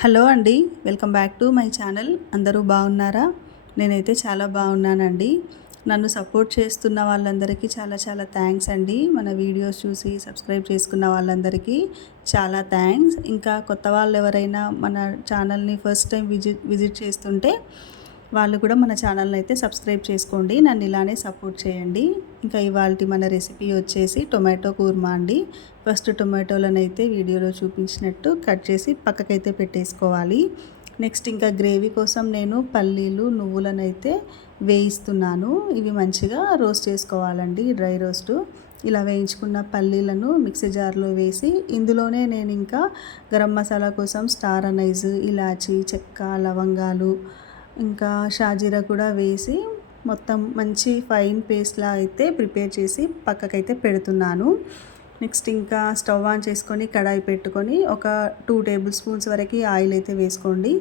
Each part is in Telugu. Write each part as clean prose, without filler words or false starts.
హలో అండి, welcome back to my channel. అందరూ బాగున్నారా? నేనైతే చాలా బాగున్నానండి. నన్ను సపోర్ట్ చేస్తున్న వాళ్ళందరికీ చాలా చాలా థ్యాంక్స్ అండి. మన వీడియోస్ చూసి సబ్స్క్రైబ్ చేసుకున్న వాళ్ళందరికీ చాలా థ్యాంక్స్. ఇంకా కొత్త వాళ్ళు ఎవరైనా మన ఛానల్ని ఫస్ట్ టైం విజిట్ చేస్తుంటే వాళ్ళు కూడా మన ఛానల్ని అయితే సబ్స్క్రైబ్ చేసుకోండి. నన్ను ఇలానే సపోర్ట్ చేయండి. ఇంకా ఇవాళ మన రెసిపీ వచ్చేసి టొమాటో కూర్మా అండి. ఫస్ట్ టొమాటోలను అయితే వీడియోలో చూపించినట్టు కట్ చేసి పక్కకైతే పెట్టేసుకోవాలి. నెక్స్ట్ ఇంకా గ్రేవీ కోసం నేను పల్లీలు నువ్వులను అయితే వేయిస్తున్నాను. ఇవి మంచిగా రోస్ట్ చేసుకోవాలండి, డ్రై రోస్ట్. ఇలా వేయించుకున్న పల్లీలను మిక్సీ జార్లో వేసి ఇందులోనే నేను ఇంకా గరం మసాలా కోసం స్టార్ అనైజ్, ఇలాచి, చెక్క, లవంగాలు, ఇంకా షాజీరా కూడా వేసి మొత్తం మంచి ఫైన్ పేస్ట్లా అయితే ప్రిపేర్ చేసి పక్కకైతే పెడుతున్నాను. నెక్స్ట్ ఇంకా స్టవ్ ఆన్ చేసుకొని కడాయి పెట్టుకొని ఒక 2 టేబుల్ స్పూన్స్ వరకు ఆయిల్ అయితే వేసుకోండి.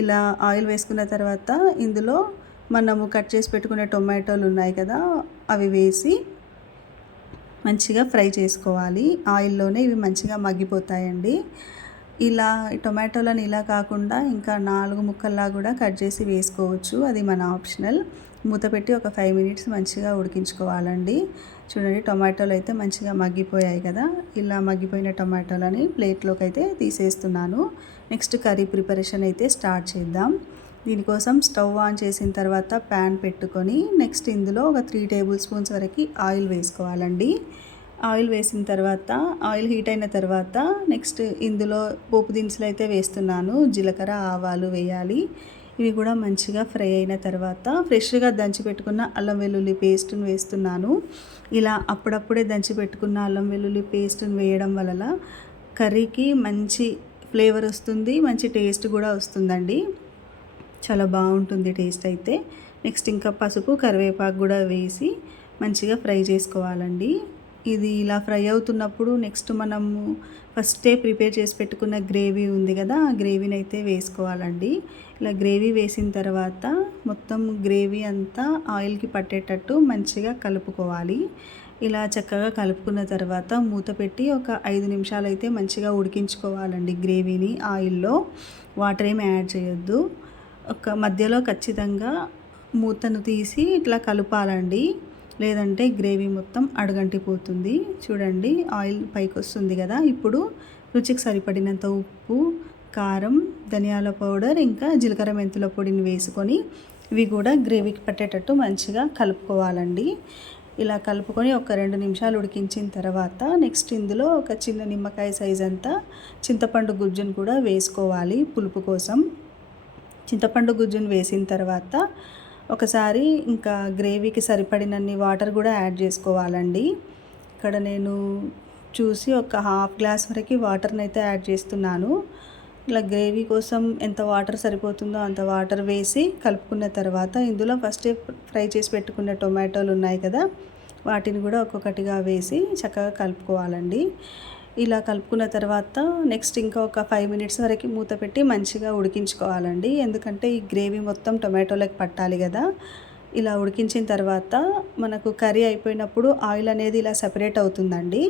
ఇలా ఆయిల్ వేసుకున్న తర్వాత ఇందులో మనము కట్ చేసి పెట్టుకునే టొమాటోలు ఉన్నాయి కదా, అవి వేసి మంచిగా ఫ్రై చేసుకోవాలి. ఆయిల్లోనే ఇవి మంచిగా మగ్గిపోతాయండి. ఇలా టొమాటోలను ఇలా కాకుండా ఇంకా 4 ముక్కల్లా కూడా కట్ చేసి వేసుకోవచ్చు, అది మన ఆప్షనల్. మూత పెట్టి ఒక 5 మినిట్స్ మంచిగా ఉడికించుకోవాలండి. చూడండి, టొమాటోలు అయితే మంచిగా మగ్గిపోయాయి కదా. ఇలా మగ్గిపోయిన టొమాటోలని ప్లేట్లోకి అయితే తీసేస్తున్నాను. నెక్స్ట్ కర్రీ ప్రిపరేషన్ అయితే స్టార్ట్ చేద్దాం. దీనికోసం స్టవ్ ఆన్ చేసిన తర్వాత ప్యాన్ పెట్టుకొని నెక్స్ట్ ఇందులో ఒక 3 టేబుల్ స్పూన్స్ వరకు ఆయిల్ వేసుకోవాలండి. ఆయిల్ వేసిన తర్వాత ఆయిల్ హీట్ అయిన తర్వాత నెక్స్ట్ ఇందులో పోపు దినుసులు అయితే వేస్తున్నాను. జీలకర్ర, ఆవాలు వేయాలి. ఇవి కూడా మంచిగా ఫ్రై అయిన తర్వాత ఫ్రెష్గా దంచి పెట్టుకున్న అల్లం వెల్లుల్లి పేస్ట్ని వేస్తున్నాను. ఇలా అప్పుడప్పుడే దంచి పెట్టుకున్న అల్లం వెల్లుల్లి పేస్ట్ని వేయడం వల్ల కర్రీకి మంచి ఫ్లేవర్ వస్తుంది, మంచి టేస్ట్ కూడా వస్తుందండి. చాలా బాగుంటుంది టేస్ట్ అయితే. నెక్స్ట్ ఇంకా పసుపు, కరివేపాకు కూడా వేసి మంచిగా ఫ్రై చేసుకోవాలండి. ఇది ఇలా ఫ్రై అవుతున్నప్పుడు నెక్స్ట్ మనము ఫస్టే ప్రిపేర్ చేసి పెట్టుకున్న గ్రేవీ ఉంది కదా, ఆ గ్రేవీని అయితే వేసుకోవాలండి. ఇలా గ్రేవీ వేసిన తర్వాత మొత్తం గ్రేవీ అంతా ఆయిల్కి పట్టేటట్టు మంచిగా కలుపుకోవాలి. ఇలా చక్కగా కలుపుకున్న తర్వాత మూత పెట్టి ఒక 5 నిమిషాలు అయితే మంచిగా ఉడికించుకోవాలండి గ్రేవీని. ఆయిల్లో వాటర్ ఏమి యాడ్ చేయొద్దు. ఒక మధ్యలో ఖచ్చితంగా మూతను తీసి ఇట్లా కలపాలండి, లేదంటే గ్రేవీ మొత్తం అడుగంటిపోతుంది. చూడండి, ఆయిల్ పైకి వస్తుంది కదా. ఇప్పుడు రుచికి సరిపడినంత ఉప్పు, కారం, ధనియాల పౌడర్, ఇంకా జీలకర్ర మెంతుల పొడిని వేసుకొని ఇవి కూడా గ్రేవీకి పట్టేటట్టు మంచిగా కలుపుకోవాలండి. ఇలా కలుపుకొని ఒక 2 నిమిషాలు ఉడికించిన తర్వాత నెక్స్ట్ ఇందులో ఒక చిన్న నిమ్మకాయ సైజ్ అంతా చింతపండు గుజ్జును కూడా వేసుకోవాలి పులుపు కోసం. చింతపండు గుజ్జును వేసిన తర్వాత ఒకసారి ఇంకా గ్రేవీకి సరిపడినన్ని వాటర్ కూడా యాడ్ చేసుకోవాలండి. ఇక్కడ నేను చూసి ఒక హాఫ్ గ్లాస్ వరకు వాటర్ని అయితే యాడ్ చేస్తున్నాను. ఇలా గ్రేవీ కోసం ఎంత వాటర్ సరిపోతుందో అంత వాటర్ వేసి కలుపుకున్న తర్వాత ఇందులో ఫస్ట్ ఫ్రై చేసి పెట్టుకున్న టొమాటోలు ఉన్నాయి కదా, వాటిని కూడా ఒక్కొక్కటిగా వేసి చక్కగా కలుపుకోవాలండి. ఇలా కలుపుకున్న తర్వాత నెక్స్ట్ ఇంకా ఒక 5 మినిట్స్ వరకు మూత పెట్టి మంచిగా ఉడికించుకోవాలండి. ఎందుకంటే ఈ గ్రేవీ మొత్తం టొమాటోలకు పట్టాలి కదా. ఇలా ఉడికించిన తర్వాత మనకు కర్రీ అయిపోయినప్పుడు ఆయిల్ అనేది ఇలా సెపరేట్ అవుతుందండి.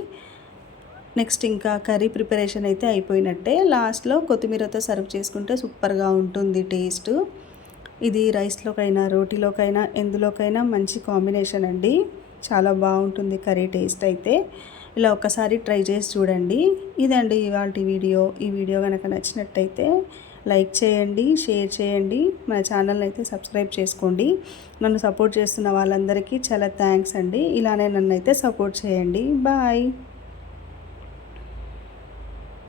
నెక్స్ట్ ఇంకా కర్రీ ప్రిపరేషన్ అయితే అయిపోయినట్టే. లాస్ట్లో కొత్తిమీరతో సర్వ్ చేసుకుంటే సూపర్గా ఉంటుంది టేస్ట్. ఇది రైస్లోకైనా, రోటీలోకైనా, ఎందులోకైనా మంచి కాంబినేషన్ అండి. చాలా బాగుంటుంది కర్రీ టేస్ట్ అయితే. ఇలా ఒక్కసారి ట్రై చేసి చూడండి. ఇదండి ఇవాల్టి వీడియో. ఈ వీడియో కనుక నచ్చినట్టయితే లైక్ చేయండి, షేర్ చేయండి, మన ఛానల్ని అయితే సబ్స్క్రైబ్ చేసుకోండి. నన్ను సపోర్ట్ చేస్తున్న వాళ్ళందరికీ చాలా థ్యాంక్స్ అండి. ఇలానే నన్ను అయితే సపోర్ట్ చేయండి. బాయ్.